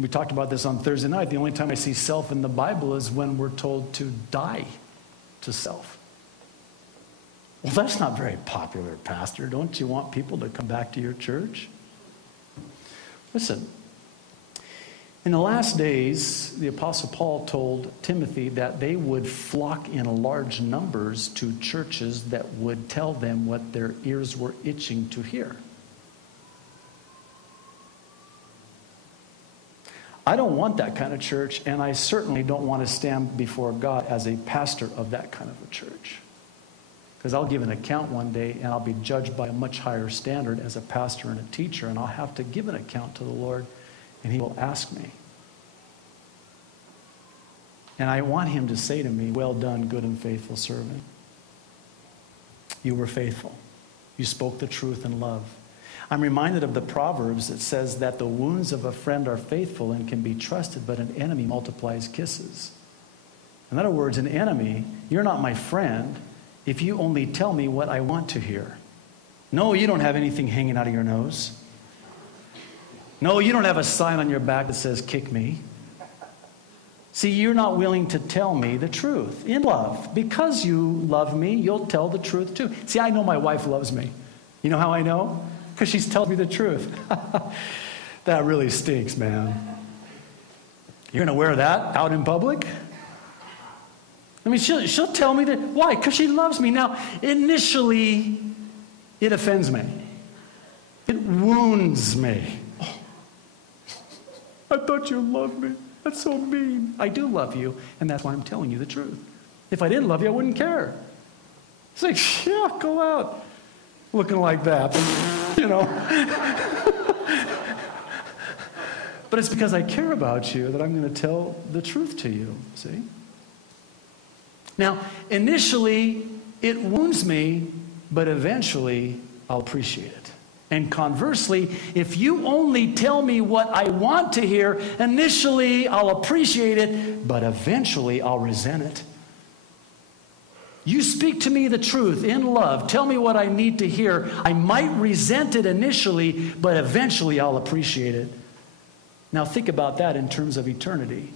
We talked about this on Thursday night. The only time I see self in the Bible is when we're told to die to self. Well, that's not very popular, Pastor. Don't you want people to come back to your church? Listen, in the last days, the Apostle Paul told Timothy that they would flock in large numbers to churches that would tell them what their ears were itching to hear. I don't want that kind of church, and I certainly don't want to stand before God as a pastor of that kind of a church. Because I'll give an account one day, and I'll be judged by a much higher standard as a pastor and a teacher, and I'll have to give an account to the Lord, and He will ask me. And I want Him to say to me, "Well done, good and faithful servant. You were faithful. You spoke the truth in love." I'm reminded of the Proverbs that says that the wounds of a friend are faithful and can be trusted, but an enemy multiplies kisses. In other words, an enemy, you're not my friend if you only tell me what I want to hear. No, you don't have anything hanging out of your nose. No, you don't have a sign on your back that says, "Kick me." See, you're not willing to tell me the truth in love. Because you love me, you'll tell the truth too. See, I know my wife loves me. You know how I know? Because she's telling me the truth. That really stinks, man. You're going to wear that out in public? I mean, she'll tell me that. Why? Because she loves me. Now, initially, it offends me. It wounds me. Oh, I thought you loved me. That's so mean. I do love you, and that's why I'm telling you the truth. If I didn't love you, I wouldn't care. It's like, yeah, go out looking like that, you know. But it's because I care about you that I'm going to tell the truth to you, see? Now, initially, it wounds me, but eventually, I'll appreciate it. And conversely, if you only tell me what I want to hear, initially, I'll appreciate it, but eventually, I'll resent it. You speak to me the truth in love. Tell me what I need to hear. I might resent it initially, but eventually I'll appreciate it. Now think about that in terms of eternity.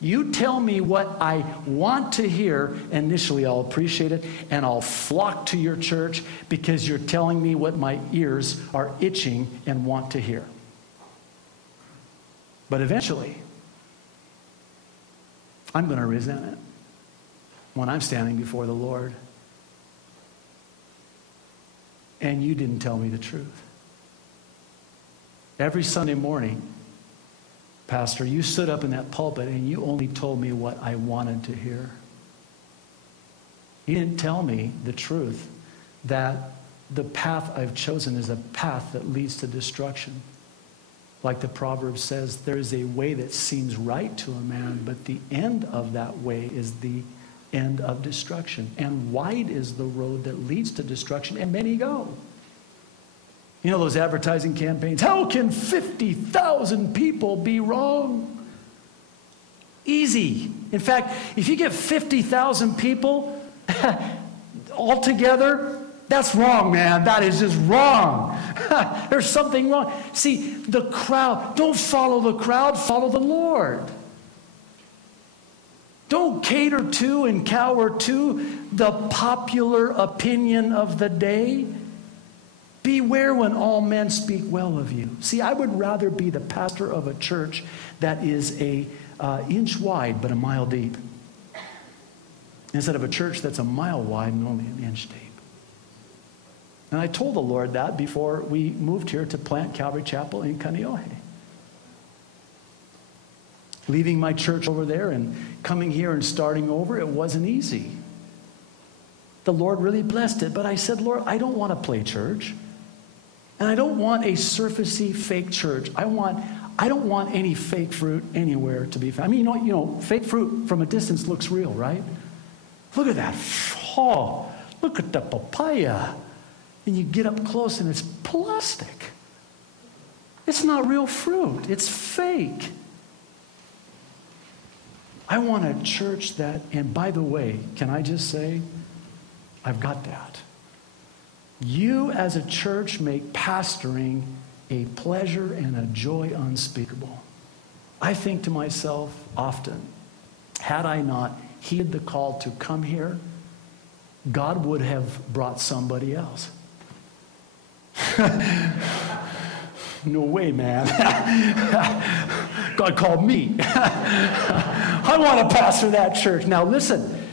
You tell me what I want to hear, initially I'll appreciate it, and I'll flock to your church because you're telling me what my ears are itching and want to hear. But eventually, I'm going to resent it when I'm standing before the Lord and you didn't tell me the truth. Every Sunday morning, Pastor, you stood up in that pulpit and you only told me what I wanted to hear. You didn't tell me the truth that the path I've chosen is a path that leads to destruction. Like the proverb says, there is a way that seems right to a man, but the end of that way is the end of destruction. And wide is the road that leads to destruction, and many go. You know those advertising campaigns? How can 50,000 people be wrong? Easy. In fact, if you get 50,000 people all together, that's wrong, man. That is just wrong. There's something wrong. See, the crowd, don't follow the crowd, follow the Lord. Don't cater to and cower to the popular opinion of the day. Beware when all men speak well of you. See, I would rather be the pastor of a church that is a inch wide but a mile deep, instead of a church that's a mile wide and only an inch deep. And I told the Lord that before we moved here to plant Calvary Chapel in Kaneohe. Leaving my church over there and coming here and starting over, it wasn't easy. The Lord really blessed it, but I said, Lord, I don't want to play church. And I don't want a surfacey fake church. I don't want any fake fruit anywhere to be found. I mean, you know, fake fruit from a distance looks real, right? Look at that. Oh, look at the papaya. And you get up close and it's plastic. It's not real fruit. It's fake. I want a church that, and by the way, can I just say, I've got that. You as a church make pastoring a pleasure and a joy unspeakable. I think to myself often, had I not heeded the call to come here, God would have brought somebody else. No way, man. God called me. I want to pastor that church. Now listen,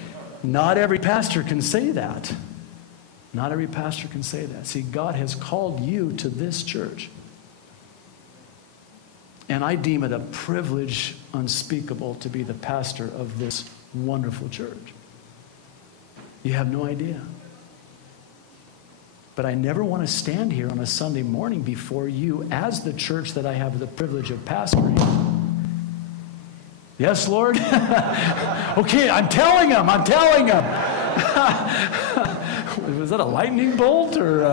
not every pastor can say that. Not every pastor can say that. See, God has called you to this church. And I deem it a privilege unspeakable to be the pastor of this wonderful church. You have no idea. But I never want to stand here on a Sunday morning before you as the church that I have the privilege of pastoring. Yes, Lord? Okay, I'm telling him. Was that a lightning bolt or?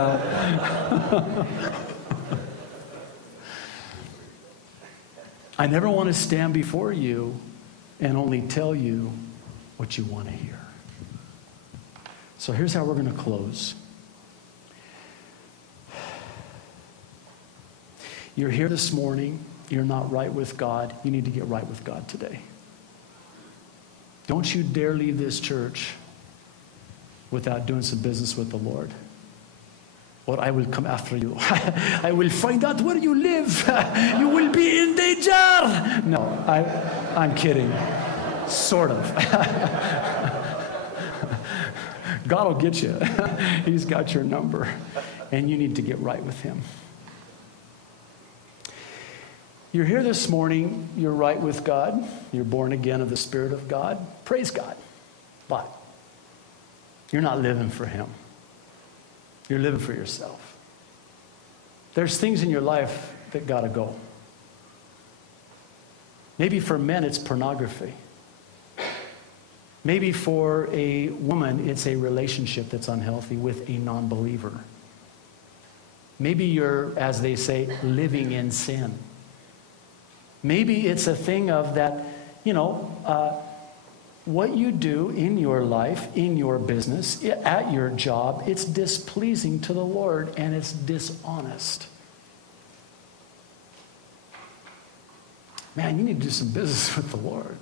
I never want to stand before you and only tell you what you want to hear. So here's how we're going to close. You're here this morning. You're not right with God. You need to get right with God today. Don't you dare leave this church without doing some business with the Lord. Or I will come after you. I will find out where you live. You will be in danger. No, I'm kidding. Sort of. God will get you. He's got your number. And you need to get right with him. You're here this morning. You're right with God. You're born again of the Spirit of God. Praise God. But you're not living for him. You're living for yourself. There's things in your life that got to go. Maybe for men, it's pornography. Maybe for a woman, it's a relationship that's unhealthy with a non-believer. Maybe you're, as they say, living in sin. Maybe it's a thing of that, what you do in your life, in your business, at your job, it's displeasing to the Lord and it's dishonest. Man, you need to do some business with the Lord.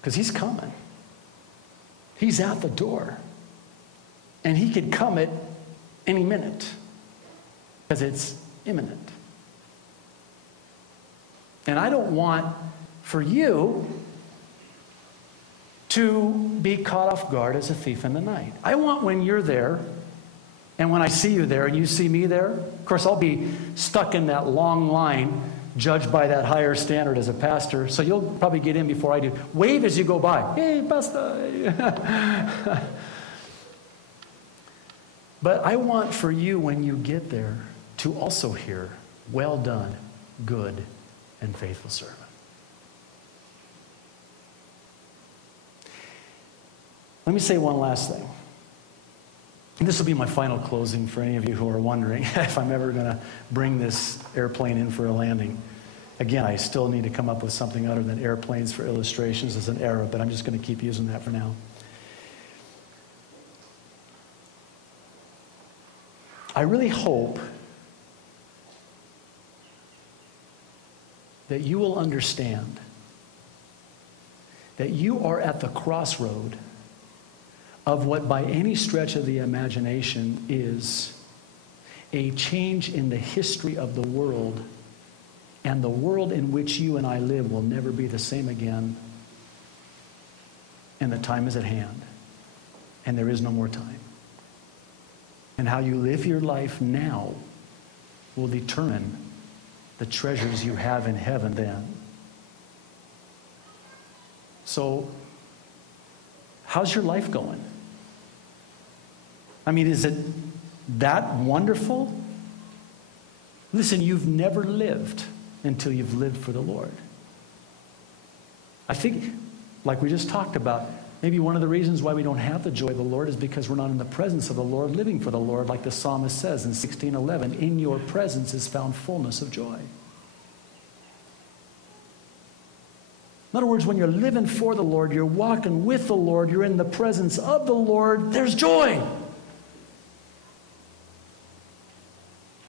Because he's coming. He's at the door. And he could come at any minute. Because it's imminent. And I don't want for you to be caught off guard as a thief in the night. I want when you're there, and when I see you there and you see me there, of course I'll be stuck in that long line, judged by that higher standard as a pastor, so you'll probably get in before I do. Wave as you go by. Hey, pastor. But I want for you when you get there to also hear, well done, good and faithful servant. Let me say one last thing. And this will be my final closing for any of you who are wondering if I'm ever going to bring this airplane in for a landing. Again, I still need to come up with something other than airplanes for illustrations as an arrow, but I'm just going to keep using that for now. I really hope that you will understand that you are at the crossroad of what by any stretch of the imagination is a change in the history of the world, and the world in which you and I live will never be the same again, and the time is at hand, and there is no more time. And how you live your life now will determine the treasures you have in heaven then. So, how's your life going? I mean, is it that wonderful? Listen, you've never lived until you've lived for the Lord. I think, like we just talked about, maybe one of the reasons why we don't have the joy of the Lord is because we're not in the presence of the Lord, living for the Lord, like the psalmist says in 16:11, in your presence is found fullness of joy. In other words, when you're living for the Lord, you're walking with the Lord, you're in the presence of the Lord, there's joy.